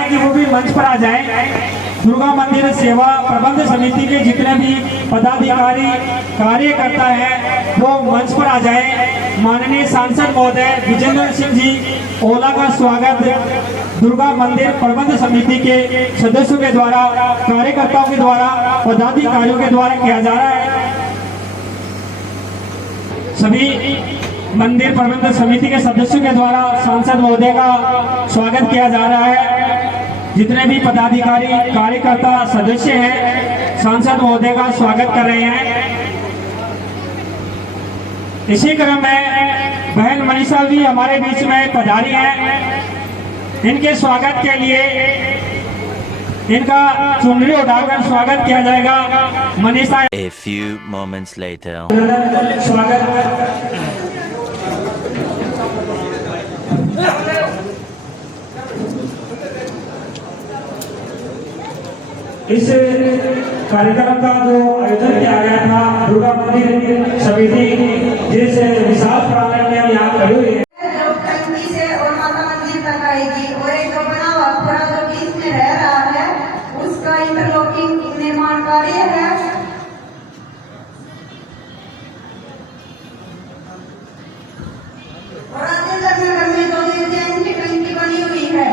कि वो भी मंच पर आ जाए। दुर्गा मंदिर सेवा प्रबंध समिति के जितने भी पदाधिकारी कार्यकर्ता हैं वो मंच पर आ जाए। माननीय सांसद महोदय विजेंद्र सिंह जी ओला का स्वागत दुर्गा मंदिर प्रबंध समिति के सदस्यों के द्वारा, कार्यकर्ताओं के द्वारा, पदाधिकारियों के द्वारा किया जा रहा है। सभी मंदिर प्रबंध समिति के सदस्यों के द्वारा सांसद महोदय का स्वागत किया जा रहा है। जितने भी पदाधिकारी कार्यकर्ता सदस्य हैं सांसद महोदय का स्वागत कर रहे हैं। इसी क्रम में बहन मनीषा भी हमारे बीच में पधारी हैं। इनके स्वागत के लिए इनका चुनरी उठाकर स्वागत किया जाएगा। Manisha A few moments later. स्वागत। इस कार्यक्रम का जो आयोजन किया गया था दुर्गा मंदिर समिति जिस विशाल प्रांगण में हम यहाँ खड़े हुए हैं, से और माता मंदिर तक आएगी और एक जो बना हुआ पूरा जो बीच में रह रहा है उसका इंटरलॉकिंग निर्माण कार्य है। और आगे नगर में जो डिजाइन की टंकी बनी हुई है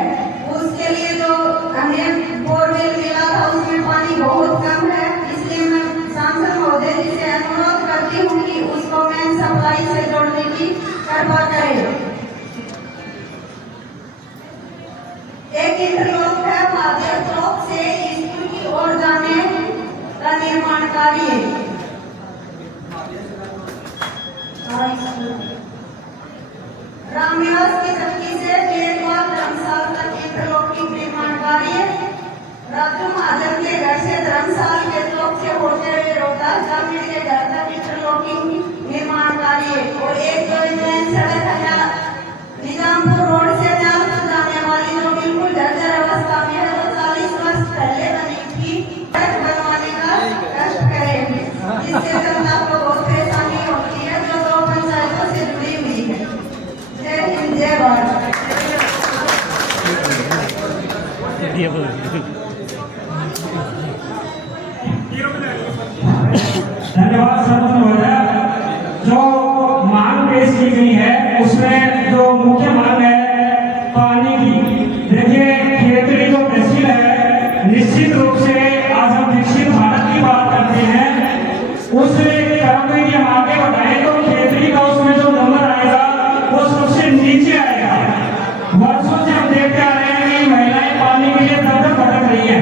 उसके लिए जो हमें बोरवेल मिला था उसमें पानी बहुत कम है, इसलिए मैं सांसद महोदय जी से अनुरोध करती हूँ कि उसको मेन सप्लाई से जोड़ने की कृपा करें। एक इंटरलॉक है महादेव चौक से स्कूल की ओर जाने का निर्माण कार्य। रामनिवास की चक्की से बेलवाल धर्मशाला तक इंटरलॉकिंग निर्माण कार्य। राजू महाजन के घर से धर्मशाला के चौक से होते हुए रोहतास ग्रामीण के घर तक इंटरलॉकिंग निर्माण कार्य। और एक जो मेन सड़क है निजामपुर रोड से न्यालपुर जाने वाली जो बिल्कुल जर्जर अवस्था में है, जो 40 वर्ष पहले बनी थी, सड़क बनवाने का कष्ट करेंगे। इससे जनता को बहुत परेशानी होती है जो 2 पंचायतों से जुड़ी हुई है। जय हिंद, जय भारत। धन्यवाद सांसद महोदय। जो मांग पेश की गई है उसमें जो मुख्य मांग है पानी की। देखिए खेतड़ी जो तहसील है, निश्चित रूप से आज हम विकसित भारत की बात करते हैं, उस क्रम में हम आगे बढ़ाएं तो खेतड़ी का उसमें जो नंबर आएगा वो सबसे नीचे आएगा। वर्षों से हम देखते आ रहे हैं कि महिलाएं पानी के लिए दर दर भटक रही है।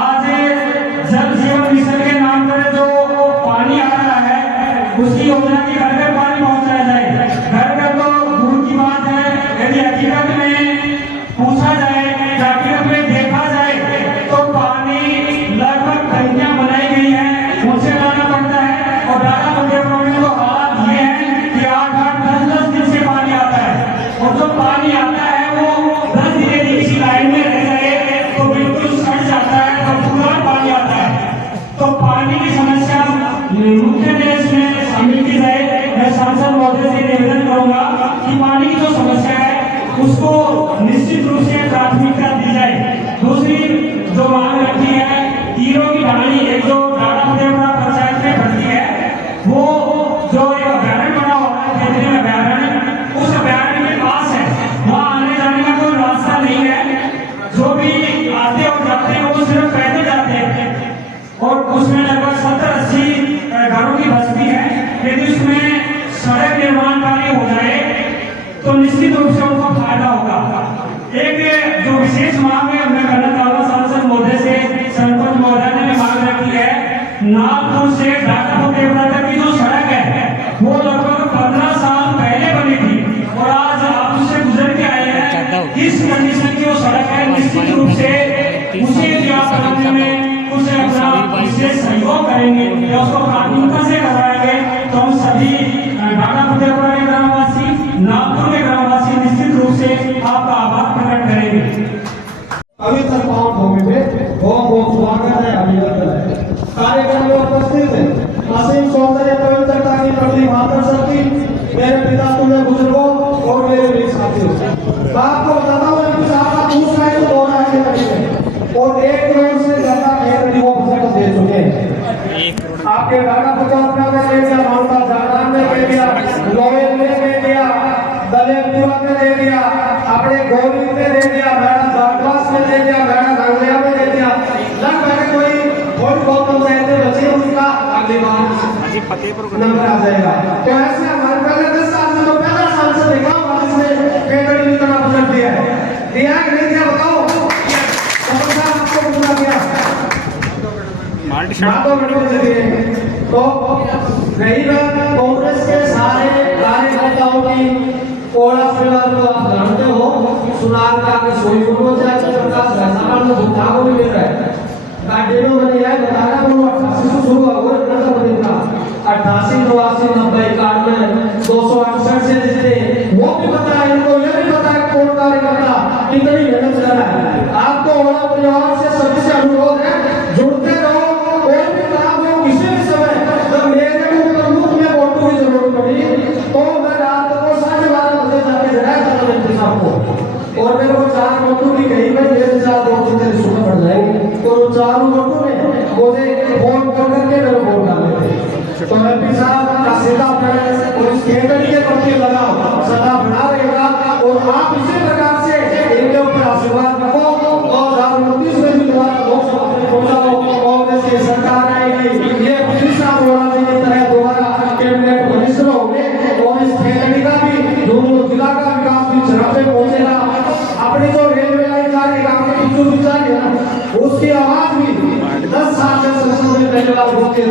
आज जल जीवन मिशन के नाम पर जो पानी आ रहा है उसकी योजना की घर घर पानी पहुंचाया जाए। घर घर तो दूर की बात है, यदि हकीकत में पूछा जाए, हकीकत में देखा जाए तो पानी लगभग टंकियां बनाई गई हैं, उनसे लाना पड़ता है। और डाटा मंदिर में तो हालात ये हैं कि 8-8, 10-10 दिन से पानी आता है। और जो पानी आता है वो 10 दिन यदि किसी लाइन में रह जाए तो बिल्कुल सड़ जाता है, तो पूरा पानी आता है। तो पानी की समस्या मुख्य देश में शामिल की जाए। मैं सांसद महोदय से निवेदन करूंगा कि पानी की जो समस्या है उसको निश्चित रूप से प्राथमिकता दी जाए। दूसरी जो मांग रखी है तीरों की ढाणी, एक जो डाटा पंचायत में पड़ती है, वो जो एक अभ्यारण्य बना हुआ है खेतड़ी में अभ्यारण्य, उस अभ्यारण्य के पास है, वहाँ आने जाने का कोई रास्ता नहीं है। जो भी आते और जाते हैं वो सिर्फ पैदल जाते हैं। और उसमें लगभग 70-80 घरों की बस्ती है। यदि उसमें सड़क निर्माण कार्य हो जाए तो निश्चित रूप से उनको फायदा होगा। एक जो विशेष मांग है मैं करना चाहूंगा सांसद महोदय से, सरपंच महोदय ने मांग रखी है नागपुर से ढाकापुर देवरा तक की जो सड़क है वो लगभग 15 साल पहले बनी थी और आज आप उससे गुजर के आए हैं। इस कंडीशन की वो सड़क है, निश्चित रूप से उसे बनाने में उसे अपना विशेष सहयोग करेंगे या उसको प्राथमिकता से करवाएंगे। तो हम सभी ढाकापुर देवरा के ग्रामवासी, नागपुर के ग्रामवासी निश्चित रूप से आपका आभार प्रकट करेंगे। पवित्र पावन भूमि पे बहुत बहुत स्वागत है, अभिनंदन है। कार्यक्रम में उपस्थित है असीम सौंदर्य पवित्रता की प्रतिभा कर सकती मेरे पिता नंबर आ जाएगा। तो ऐसे हमारे पहले 10 साल में तो पहला साल से देखा हमारे इसने कैटेगरी में इतना बजट दिया है कि नहीं दिया बताओ। आपको पूरा दिया तो रही बात कांग्रेस के सारे कार्यकर्ताओं की ओला फिलहाल तो आप जानते हो सुनार का कि सोई को जाए प्रकाश सामान में भुगता को भी मिल रहा है गाड़ियों में है बता रहा हूं 88 से शुरू हुआ इतना बदलना 88 89 90 91 268 से जितने वो भी पता है इनको ये भी पता है कौन कार्यकर्ता कितनी मेहनत कर रहा है। आपको ओला परिवार से सभी से अनुरोध है जुड़ते रहो कोई भी काम हो किसी भी समय जब मेरे को प्रमुख में वोटों की जरूरत पड़ी तो मैं रात को 12:30 बजे जाके जराया था मंत्री साहब को और मेरे को 4 वोटों की कहीं में मेरे 4 वोट तेरे सुबह पड़ जाएंगे तो 4 वोटों में मुझे फोन कर करके मेरे वोट डाले थे। तो एमपी साहब का सीधा और इस कैटेगरी के प्रति लगाओ सदा बना रहेगा और आप इसी प्रकार से इनके ऊपर आशीर्वाद रखो और 2029 में भी दोबारा लोकसभा में पहुंचाओ कांग्रेस की सरकार आएगी ये पिछला बोला की तरह दोबारा कैबिनेट मिनिस्टर होंगे और इस कैटेगरी का भी दोनों जिला का विकास भी चरम पे पहुंचेगा। अपनी जो रेलवे लाइन जा रही है जो जा रही है ना उसकी आवाज भी 10 साल से संसद में पहली बार होती है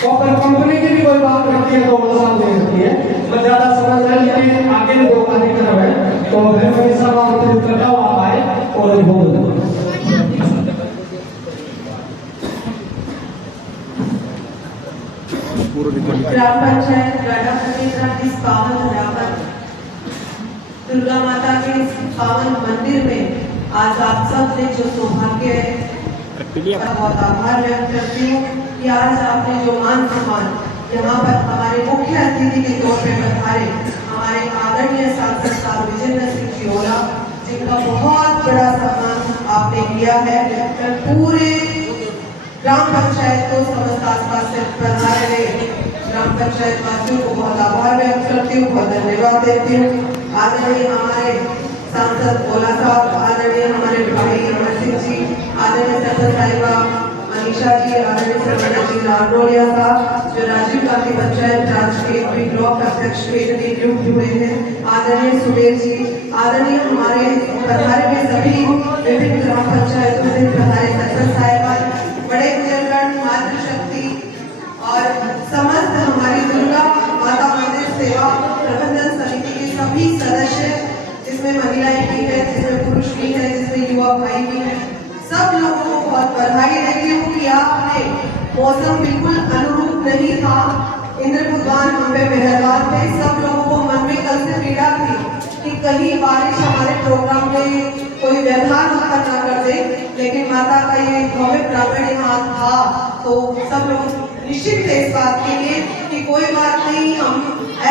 तो अगर कंपनी की भी कोई बात करती है तो वो साथ दे सकती है। मैं ज्यादा समझ नहीं लेकिन आगे भी दो आने की तरफ है तो फिर मैं सब आप करता हूं आप आए और बोल ग्राम पंचायत गढ़ा समेत इस पावन धरा पर दुर्गा माता के इस पावन मंदिर में आज आप सब ने जो सौभाग्य है बहुत आभार व्यक्त करती हूँ कि आज आपने जो मान सम्मान यहाँ पर हमारे मुख्य अतिथि के तौर पे पधारे हमारे आदरणीय सांसद साहब विजेंद्र सिंह जी ओला जिनका बहुत बड़ा सम्मान आपने किया है। मैं पूरे ग्राम पंचायत को समस्त आसपास से पधारे हुए ग्राम पंचायत वासियों को बहुत आभार व्यक्त करती हूँ बहुत धन्यवाद देती हूँ। आदरणीय हमारे सांसद ओला साहब आदरणीय हमारे भाई अमर सिंह जी आदरणीय सरपंच साहिबा मनीषा जी आदरणीय सरपंच जी नारनोलिया साहब जो राजीव गांधी पंचायत राज के ब्लॉक अध्यक्ष के नियुक्त हुए हैं आदरणीय सुमेर जी आदरणीय हमारे पधारे में सभी विभिन्न ग्राम पंचायतों से पधारे सरपंच साहिबा बड़े बुजुर्गगण मातृशक्ति और समस्त हमारी दुर्गा माता मंदिर सेवा प्रबंधन समिति के सभी सदस्य जिसमें महिलाएं भी है जिसमें पुरुष भी है जिसमें युवा भाई भी है सब लोगों को बहुत बधाई देती हूँ कि आपने मौसम बिल्कुल अनुरूप नहीं था इंद्र भगवान हम पे मेहरबान थे। सब लोगों को मन में कल से पीड़ा थी कि कहीं बारिश हमारे प्रोग्राम में कोई व्यवधान उत्पन्न न कर दे लेकिन माता का ये भव्य प्रांगण यहाँ था तो सब लोग निश्चित थे इस बात के लिए कि कोई बात नहीं हम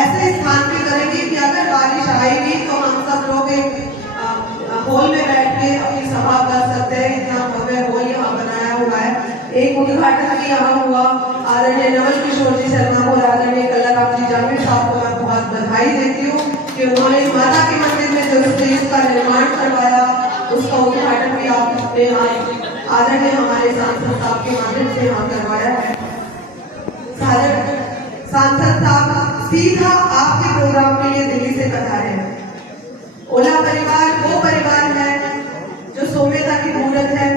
ऐसे स्थान पे करेंगे कि अगर बारिश आएगी तो हम सब लोग एक हॉल में बैठ के अपनी सभा कर सकते हैं। इतना भव्य हॉल यहाँ बनाया हुआ है। एक उद्घाटन भी यहाँ हुआ आदरणीय नवल किशोर जी शर्मा को आदरणीय कल्लाराम जी जामिल साहब को मैं बहुत बधाई देती हूँ कि उन्होंने माता के मंदिर में जो स्टेज का निर्माण करवाया उसका उद्घाटन भी आपने आदरणीय हमारे सांसद साहब के माध्यम से यहाँ करवाया है। सांसद साहब सीधा आपके प्रोग्राम के लिए दिल्ली से पधारे हैं। ओला परिवार वो परिवार है जो सौम्यता की मूर्त है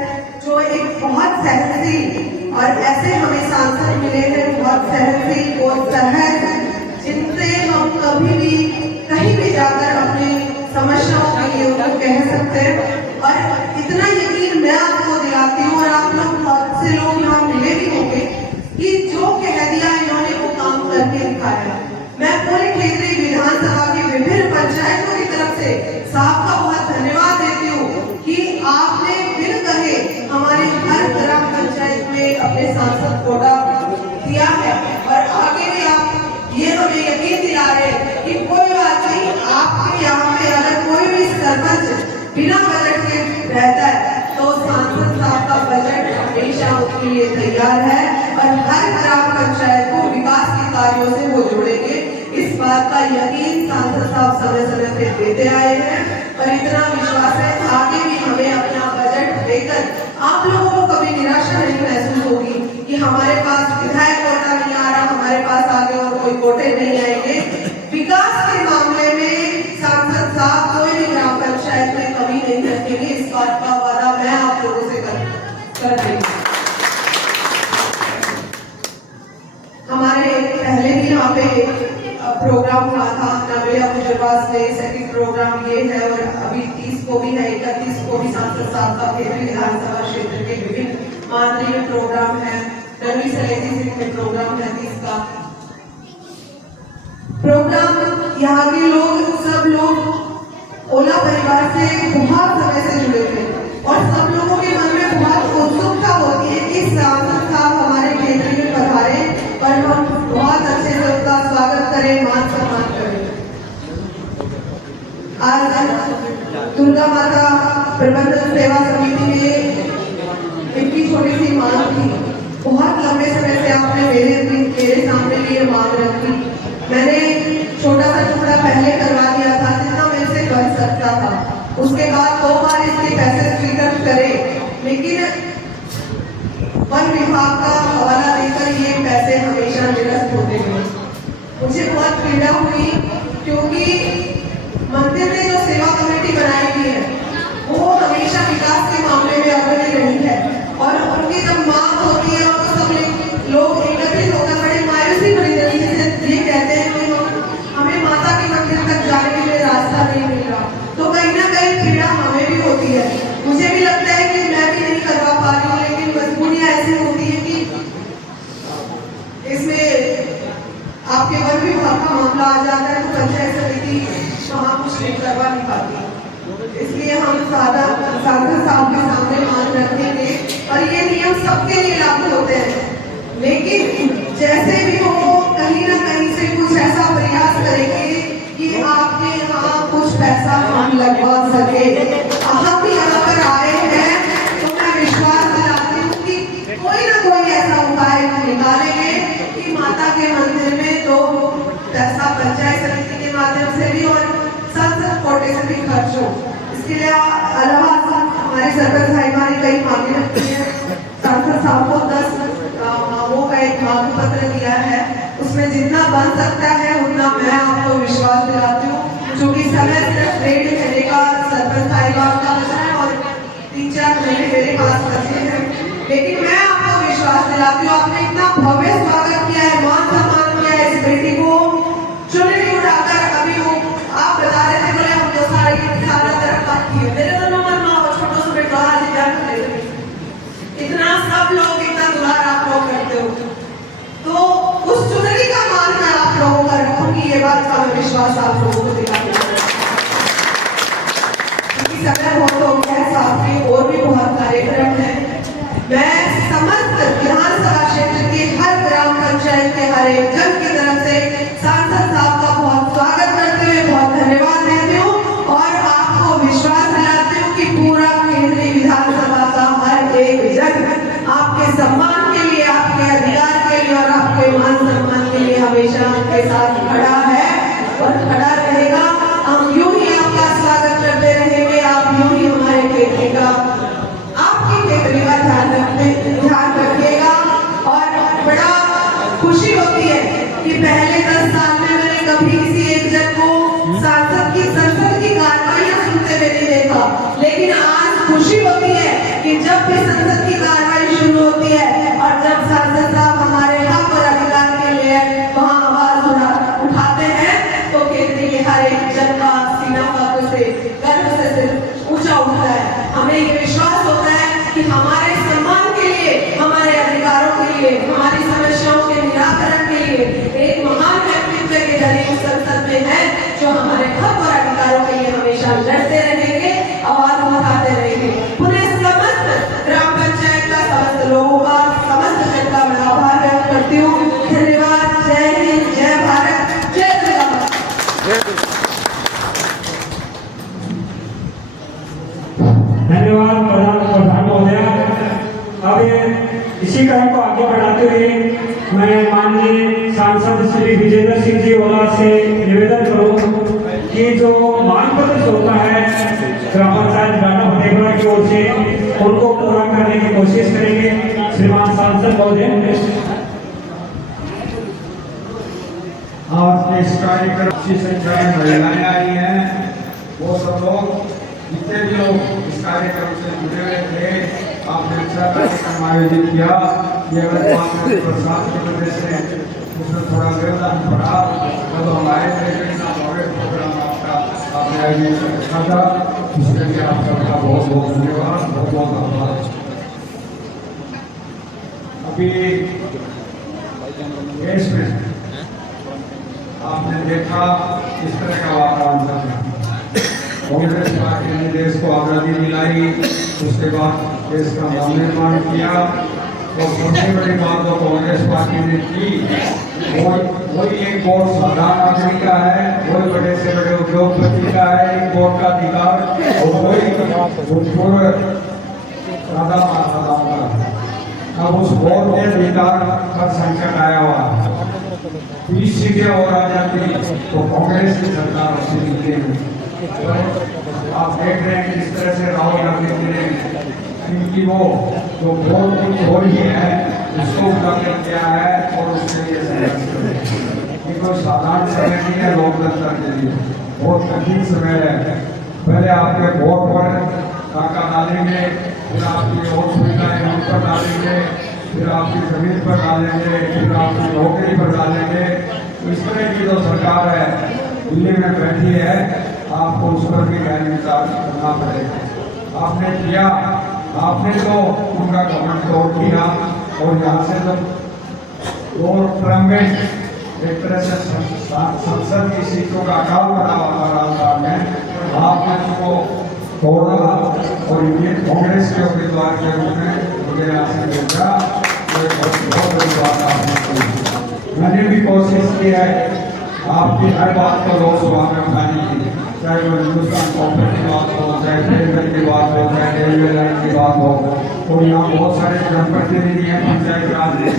जो एक बहुत सहनशील और ऐसे हमें सांसद मिले हैं बहुत सहनशील और सहज जिनसे हम कभी भी कहीं भी जाकर अपनी समस्याओं के लिए उनको कह सकते हैं और इतना यकीन मैं आपको दिलाती हूँ और आप लोग बहुत से लोग यहाँ मिले भी होंगे कि जो कह दिया इन्होंने वो काम करके दिखाया। मैं पूरे केंद्रीय विधानसभा की विभिन्न पंचायतों की तरफ से साहब का बहुत धन्यवाद देती हूँ कि आपने बिन कहे हमारे हर ग्राम पंचायत में अपने सांसद कोटा दिया है और आगे भी आप ये हमें यकीन दिला रहे हैं कि कोई बात नहीं आपके यहाँ पे अगर कोई भी सरपंच बिना बजट के रहता है तो सांसद साहब का बजट हमेशा उसके लिए तैयार है और हर ग्राम पंचायत को विकास के कार्यों से वो जोड़ेंगे। इस बात का यकीन सांसद साहब समय समय पे देते आए हैं और इतना विश्वास है आगे भी हमें अपना बजट देकर आप लोगों को कभी निराशा नहीं महसूस होगी कि कि हमारे पास विधायक कोटा नहीं आ रहा, हमारे पास आगे और कोई कोटे नहीं आएंगे। विकास के मामले में सांसद साहब कोई भी ग्राम पंचायत में कमी नहीं रखेंगे, इस बात का वादा मैं आप लोगों से कर रही हूँ। हमारे पहले भी यहाँ पे प्रोग्राम हुआ था नवेला गुजरवास में, सेकंड प्रोग्राम ये है और अभी 30 को भी है, 31 को भी सांसद साहब का केंद्रीय विधानसभा क्षेत्र के विभिन्न माननीय प्रोग्राम है। रवि सलेती सिंह में प्रोग्राम है 30 का प्रोग्राम। यहाँ के लोग सब लोग ओला परिवार से बहुत समय से जुड़े थे और सब लोगों के मन में बहुत उत्सुकता होती है कि सांसद साहब हमारे क्षेत्र में पधारे और हम बहुत अच्छे से उनका स्वागत करें, मान सम्मान करें। आज दुर्गा माता प्रबंधन सेवा समिति में इनकी छोटी सी मांग थी, बहुत लंबे समय से आपने मेरे सामने ये मांग रखी। मैंने छोटा सा टुकड़ा पहले करवा दिया था जितना मेरे से बन सकता था, उसके बाद 2 बार इसके पैसे स्वीकृत करे, लेकिन वन विभाग का हवाला देकर ये पैसे हमेशा निरस्त होते गए। मुझे बहुत पीड़ा हुई क्योंकि मंदिर में जो सेवा कमेटी बनाई गई है वो हमेशा विकास के मामले में अग्रणी रही है और उनकी जब मांग होती है तो सब लोग एकत्रित होकर बड़े मायूसी भरी तरीके से ये कहते हैं कि हमें माता के मंदिर तक जाने के लिए रास्ता नहीं मिल रहा, तो कहीं ना कहीं पीड़ा हमें भी होती है। मुझे भी लगता है कि मैं भी नहीं करवा पा रही हूँ, लेकिन मजबूरियां ऐसी होती है कि इसमें आपके वन विभाग का मामला आ जाता है तो पंचायत समिति वहाँ कुछ नहीं करवा नहीं पाती। इसलिए हम सांसद साहब के सामने मांग रखेंगे और ये नियम सबके लिए लागू होते हैं, लेकिन जैसे भी हो कहीं ना कहीं से कुछ ऐसा प्रयास करेंगे कि आपके यहाँ कुछ पैसा हम लगवा सके। हम यहाँ पर आए हैं तो मैं विश्वास दिलाती हूँ कि कोई ना कोई ऐसा उपाय निकालेंगे कि माता के मंदिर में तो पैसा पंचायत समिति के माध्यम से भी और संसद कोटे से भी खर्च हो। इसके लिए अलावा हमारे सरपंच साहिबा ने कई मांगे रखी है, सांसद साहब को 10 मांगों का एक मांग पत्र दिया है, उसमें जितना बन सकता है उतना मैं आपको विश्वास दिलाती हूँ। क्योंकि समय सिर्फ 1.5 महीने का सरपंच साहिबा का बचा है और 3-4 महीने मेरे पास बचे हैं, लेकिन मैं आपको विश्वास दिलाती हूँ आपने इतना भव्य स्वागत किया है, मान सम्मान किया है इस बेटी को चुनरी उठाकर। अभी वो आप बता रहे थे बोले हम तो सारा तरफ बात की है, मेरे तो नंबर माँ छोटो से बेटा आज इतना सब लोग इतना दुलार आप लोग करते हो, तो उस चुनरी का मान मैं आप लोगों का रखूंगी, ये बात का मैं विश्वास आप लोगों को दिलाती हूँ। समय बहुत हो गया है, साथ में और भी बहुत कार्यक्रम है। मैं समस्त विधानसभा क्षेत्र के हर ग्राम पंचायत के हर एक जन की तरफ से सांसद साहब का बहुत स्वागत करते हुए बहुत धन्यवाद देती हूँ और आपको विश्वास दिलाती हूँ कि पूरा केंद्रीय विधानसभा का हर एक जन आपके सम्मान के लिए, आपके अधिकार के लिए और आपके मान सम्मान के लिए हमेशा आपके साथ खड़ा है और खड़ा रहेगा। हम यूं ही आपका स्वागत करते रहेंगे, आप यूं ही हमारे केंद्र का, आपकी केंद्र का ध्यान रखिएगा। और बड़ा खुशी होती है कि पहले 10 साल में मैंने कभी किसी एक जन को संसद की कार्रवाइयां सुनते हुए नहीं देखा, लेकिन आज खुशी होती है कि जब भी संसद की कार्रवाई शुरू होती है और जब सांसद साहब हमारे हक और अधिकार के लिए वहाँ आवाज उठाते हैं तो केंद्र के हर एक जन का सीना गर्व से ऊंचा उठता है। हमें ये विश्वास होता है कि हमारे सम्मान के लिए, हमारे अधिकारों के लिए, हमारी समस्याओं के निराकरण के लिए एक महान व्यक्तित्व के जरिए संसद में है जो हमारे हक और अधिकारों के लिए हमेशा लड़ते रहेंगे, आवाज उठाते रहेंगे। पुनः समस्त ग्राम पंचायत का, समस्त लोगों का, समस्त जन का मैं आभार व्यक्त करती हूँ। धन्यवाद। जय हिंद, जय भारत, जय दुर्गा माता। धन्यवाद प्रधान महोदय। अब इसी क्रम को आगे बढ़ाते हुए मैं माननीय सांसद श्री विजेंद्र सिंह जी ओला से निवेदन करूं कि जो मांग पत्र होता है ग्राम पंचायत डाटा फतेहपुरा की ओर से उनको पूरा करने की कोशिश करेंगे। श्रीमान सांसद महोदय, आज के इस कार्यक्रम की संख्या में महिलाएं आई हैं, वो सब लोग जितने भी लोग इस कार्यक्रम से जुड़े हुए थे, आपने अच्छा कार्यक्रम आयोजित किया। ये अगर प्रसाद की वजह से उसमें थोड़ा व्यवधान पड़ा, तो हमारे प्रोग्राम आपका आपने आयोजित रखा था, इसके लिए आप सबका बहुत बहुत धन्यवाद, बहुत बहुत आभार। अभी देश में आपने देखा इस तरह का वातावरण था। कांग्रेस पार्टी ने देश को आज़ादी दिलाई, उसके बाद देश का नवनिर्माण किया, और सबसे बड़ी बात जो कांग्रेस पार्टी ने की वही एक वोट साधारण आदमी का है, वही बड़े से बड़े उद्योगपति का है एक वोट का अधिकार, और वही भूतपूर्व राधा माता का। अब उस वोट के अधिकार पर संकट आया हुआ, 20 सीटें और आ जाती तो कांग्रेस की सरकार उससे जीतेगी। आप देख रहे हैं किस तरह से राहुल गांधी जी ने इनकी वो जो वोट की चोरी है उसको उजागर किया है, और उसके लिए संघर्ष कर रहे हैं। ये कोई साधारण समय नहीं है लोकतंत्र के लिए, बहुत कठिन समय है। पहले आपके वोट पर टाका डालेंगे, फिर आपकी और सुविधाएं उन पर डालेंगे, फिर आपकी जमीन पर डालेंगे, फिर आपकी नौकरी पर डालेंगे। तो इस तरह की जो सरकार है दिल्ली में बैठी है, आपको उस पर भी गहन विचार करना पड़ेगा। आपने किया, आपने तो उनका घमंड तोड़ दिया, और यहाँ से जब दो टर्म में एक तरह से संसद की सीटों का अकाल बना हुआ राजस्थान में, आपने उनको तोड़ा और ये कांग्रेस के उम्मीदवार के रूप में मुझे यहाँ से भेजा। बहुत बड़ी बात आपने की। मैंने भी कोशिश की है आपकी हर बात को लोकसभा में उठाने की, चाहे वो हिंदुस्तान कॉन्फ्रेंस की बात हो, चाहे रेलवे की बात हो, चाहे रेलवे लाइन की बात हो। तो यहाँ बहुत सारे जनप्रतिनिधि हैं पंचायत राज में,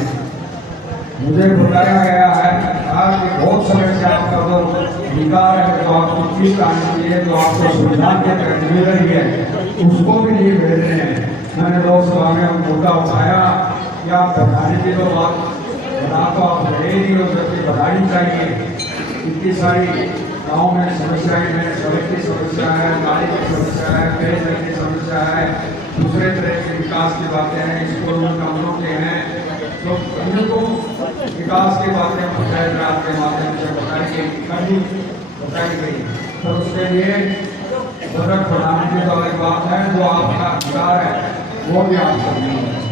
मुझे बताया गया है आज कि बहुत समय से आपका जो अधिकार है जो आपको चीज आनी चाहिए, जो आपको सुविधा के तहत मिल रही है, उसको भी नहीं भेज रहे हैं। मैंने लोकसभा में मुद्दा उठाया कि आप बढ़ाने की तो बात बना तो आप रहे ही नहीं हो, जबकि बढ़ानी चाहिए। इतनी सारी गाँव में समस्याएं हैं, सड़क की समस्या है, गाड़ी की समस्या है, पेयजल की समस्या है, दूसरे तरह के विकास की बातें हैं, स्कूल में कमरों के हैं, तो उनको विकास की बातें पंचायत राज के माध्यम से बताई गई। तो उसके लिए बजट बढ़ाने की तो एक बात है, जो आपका अधिकार है वो भी आप सकते हैं।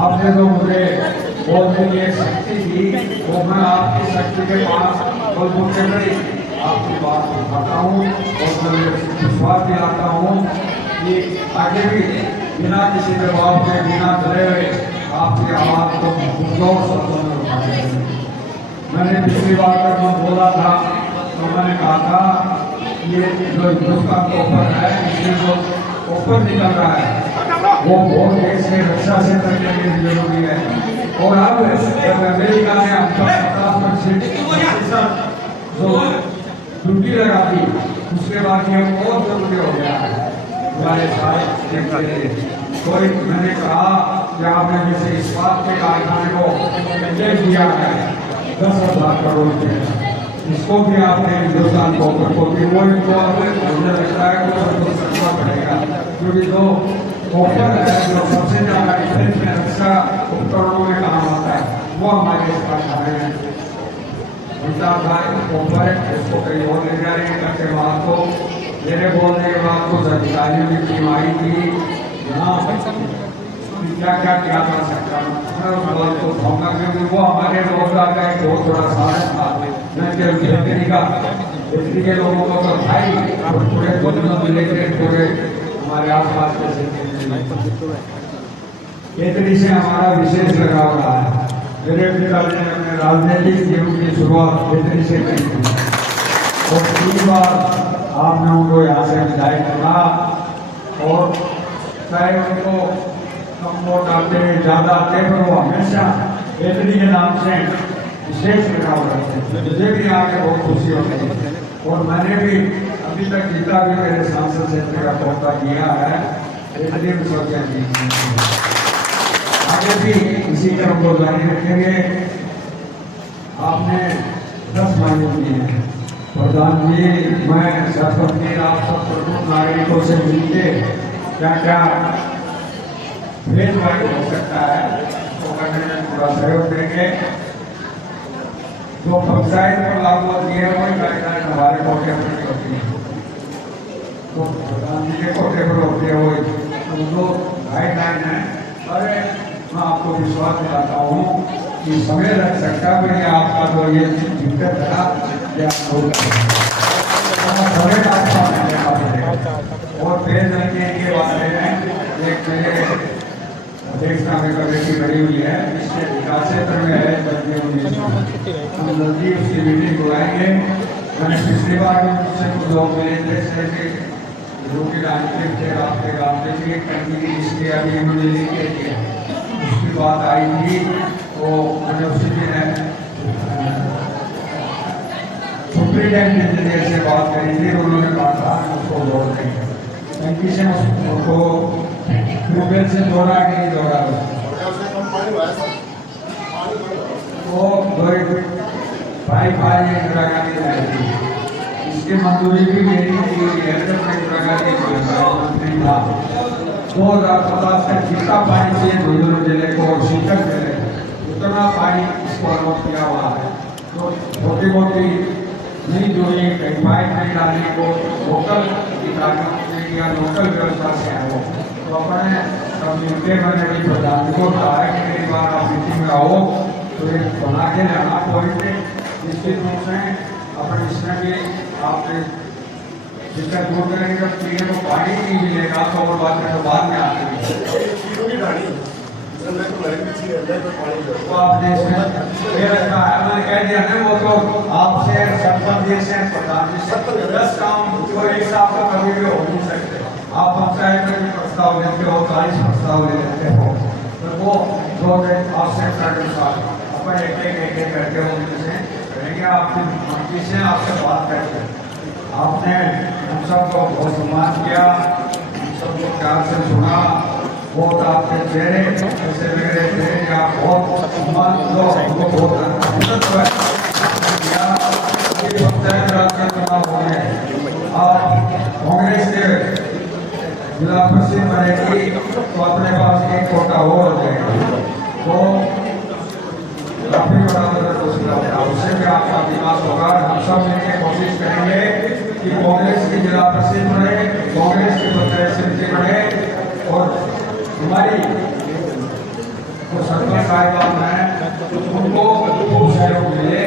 आपने जो मुझे बोलने की एक शक्ति दी, वो मैं आपकी शक्ति के पास बलबूते में आपकी बात उठाता हूँ, और मैं विश्वास दिलाता हूँ कि आगे भी बिना किसी दबाव के, बिना डरे हुए आपकी आवाज को जोर शब्दों में उठाएंगे। मैंने पिछली बार जब मैं बोला था तो मैंने कहा था ये जो हिंदुस्तान के ऊपर है, इसमें जो ऊपर निकल रहा है वो बहुत देश से रक्षा से करने के लिए जरूरी है। और अब जब अमेरिका ने अपना 50% जो ड्यूटी लगा दी, उसके बाद ये बहुत जरूरी हो गया है हमारे साथ। कोई मैंने कहा कि आपने जैसे इस्पात के कारखाने को निर्देश दिया है 10,000 करोड़ रुपये, इसको भी आपने हिंदुस्तान को मुझे लगता है कि करना पड़ेगा, क्योंकि जो ऑफर है जो सबसे ज्यादा डिफेंस में रक्षा उपकरणों में काम आता है वो हमारे देश का है। उसको कहीं और ले जा रहे हैं करके बात को, मेरे बोलने के बाद कुछ अधिकारियों की टीम आई थी, क्या क्या किया जा सकता है तो धोखा, क्योंकि वो हमारे रोजगार का एक बहुत बड़ा साधन था। न केवल के लोगों को तो भाई पूरे जिले के पूरे हमारे आसपास के से हमारा विशेष लगाव रहा है। मेरे पिताजी ने अपने राजनीतिक जीवन की शुरुआत बेहतरी से करी थी, और 3 बार आपने उनको यहाँ से विदाई करा, और चाहे उनको कम वोट आते ज़्यादा आते, पर वो हमेशा बेहतरी के नाम से विशेष लगाव रखते हैं। मुझे भी आके बहुत खुशी होती है। और मैंने भी अभी तक जितना भी मेरे सांसद क्षेत्र का पौधा किया है आगे भी इसी क्रम को जारी रखेंगे। आपने 10 महीने दिए हैं प्रधान जी, मैं सरपंच आप सब प्रमुख नागरिकों से मिलके क्या क्या भेदभाव हो सकता है तो करने में पूरा सहयोग देंगे। जो पंचायत पर लागू होती है वही गाइडलाइन हमारे कोटे पर नहीं होती है, तो प्रधान जी के कोटे पर होती है वही तो जो गाइडलाइन है। अरे मैं आपको विश्वास दिलाता हूँ कि समय लग सकता है मेरी आपका जो ये दिक्कत है समय का अच्छा और पेयजल के बारे में एक मेरे अध्यक्षता में कमेटी बनी हुई है, इसके विकास क्षेत्र में है हम जल्दी उसकी मीटिंग बुलाएंगे। मैंने पिछली बार भी मुझसे कुछ लोग मिले थे जो कि राजनीतिक थे आपके गाँव के लिए टंकी की जिसकी अभी उन्होंने लेके किया उसकी बात आई थी तो मैंने उसी दिन सुप्रीटेंडेंट इंजीनियर से बात करी थी, उन्होंने कहा था उसको जोड़ देंगे टंकी से उसको ट्यूबवेल से जोड़ा कि नहीं जोड़ा वो भाई इंदिरा गांधी लाई थी, इसकी मंजूरी भी मेरी दी हुई है जब मैं इंदिरा गांधी मंत्री था। 2015 से जितना पानी चाहिए झुंझुनू जिले को और शीतल जिले उतना पानी इसको अलॉट किया हुआ है। तो छोटी मोटी नहीं जो ये पाइप नहीं डालने को लोकल अधिकारियों या लोकल व्यवस्था से है वो तो अपने कम्युनिटी में प्रधान को कहा है कि कई बार आप मीटिंग में आओ तो ये बना के लाना पॉइंट निश्चित रूप से अपने इसमें भी आप जिसका दूर करेंगे जब पीने को पानी नहीं मिलेगा तो और बात तो बाद में आती है तो आपने इसमें ये रखा है मैंने कह दिया ना वो तो आपसे सरपंच जी से प्रधान जी से 10 काम जो एक साथ तो कभी भी हो नहीं सकते। आप पंचायत में भी प्रस्ताव लेते हो 40 प्रस्ताव ले लेते हो तो वो जो आवश्यकता के अनुसार अपन एक करके उनसे करेंगे। आपकी मंत्री से आपसे बात करके आपने हम सबको बहुत सम्मान किया, हम सबको प्यार से सुना, बहुत आपके चेहरे ऐसे मेरे चेहरे आप बहुत सम्मान दो हमको बहुत आनंद हुआ। पंचायत राज के चुनाव हो रहे और कांग्रेस के जिला परिषद बनेगी तो अपने पास एक कोटा और हो जाएगा तो काफी बड़ा उससे भी आपका विकास होगा। हम सब मिलकर कोशिश करेंगे कि कांग्रेस की जिला परिषद बने, कांग्रेस की पंचायत समिति बने और हमारी जो सरपंच साहिबान है उनको खूब सहयोग मिले।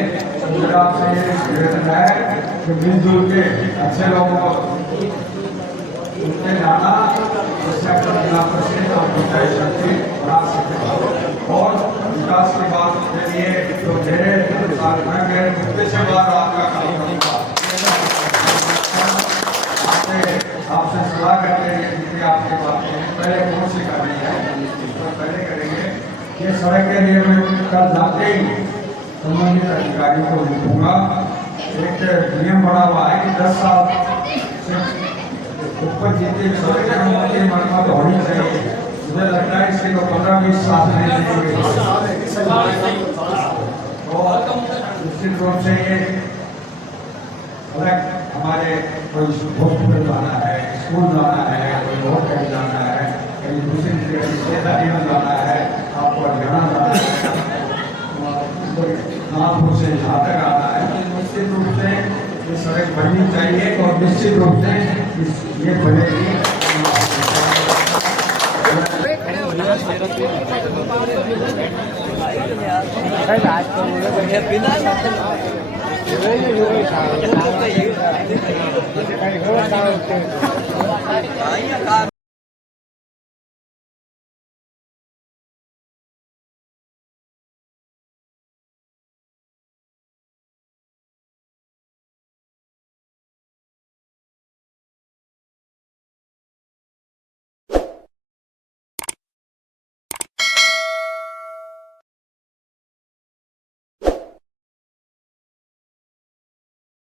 मुझे आपसे ये निवेदन है कि मिलजुल के अच्छे लोगों को उनके जाना जिससे अपना जिला परिषद और पंचायत समिति बना सके और विकास की बात के लिए जो मेरे साथ में गए मुद्दे से बात आपका काम करूँगा। आपसे सलाह करते हैं जितनी आपकी बातें पहले कौन सी करनी है तो पहले करेंगे। ये सड़क के लिए मैं कल जाते ही संबंधित अधिकारियों को लिखूंगा। एक नियम बना हुआ है कि 10 साल से ऊपर जितनी सड़कें होती मरम्मत होनी चाहिए। मुझे लगता है इसके को 15-20 साल में निश्चित रूप से ये हमारे कोई हॉस्पिटल जाना है, स्कूल जाना है, कोई रोड कहीं जाना है, कहीं दूसरी रिश्तेदारी में जाना है, आपको हरियाणा जाना है, नागपुर से यहाँ तक आना है तो निश्चित रूप से ये सड़क बननी चाहिए और निश्चित रूप से ये बनेगी। बिना